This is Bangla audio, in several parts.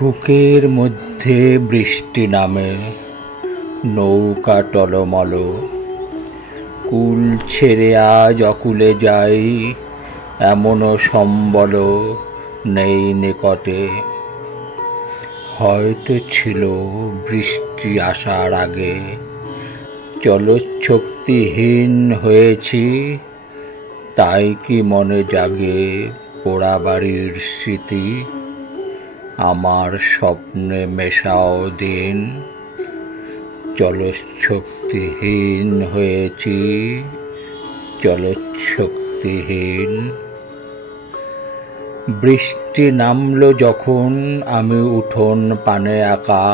বুকের মধ্যে বৃষ্টি নামে, নৌকা টলমল, কুল ছেড়ে আজ অকুলে যাই, এমনও সম্বল নেই নিকটে। হয়তো ছিল বৃষ্টি আসার আগে, চলচ্ছক্তিহীন হয়েছি, তাই কি মনে জাগে পোড়া বাড়ির স্মৃতি। আমার স্বপ্নে মেশাও দিন, চলচ্ছক্তিহীন হয়েছি, চলচ্ছক্তিহীন। বৃষ্টি নামলো যখন আমি উঠোন পানে একা,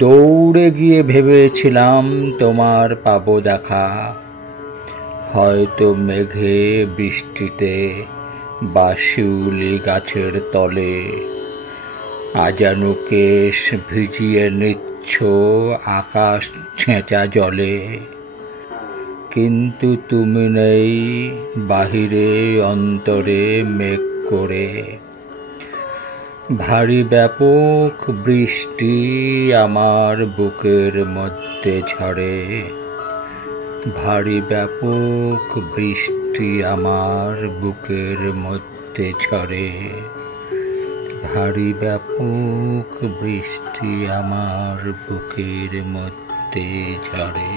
দৌড়ে গিয়ে ভেবেছিলাম তোমার পাবো দেখা। হয়তো মেঘে বৃষ্টিতে বা শিউলি গাছের তলে আজানু কেশ ভিজিয়ে নিচ্ছ আকাশ ছেঁচা জলে। কিন্তু তুমি নেই বাহিরে অন্তরে মেঘ করে। ভারী ব্যাপক বৃষ্টি আমার বুকের মধ্যে ঝরে, ভারী ব্যাপক বৃষ্টি আমার বুকের মধ্যে ঝরে, ভারী ব্যাপক বৃষ্টি আমার বুকের মধ্যে ঝরে।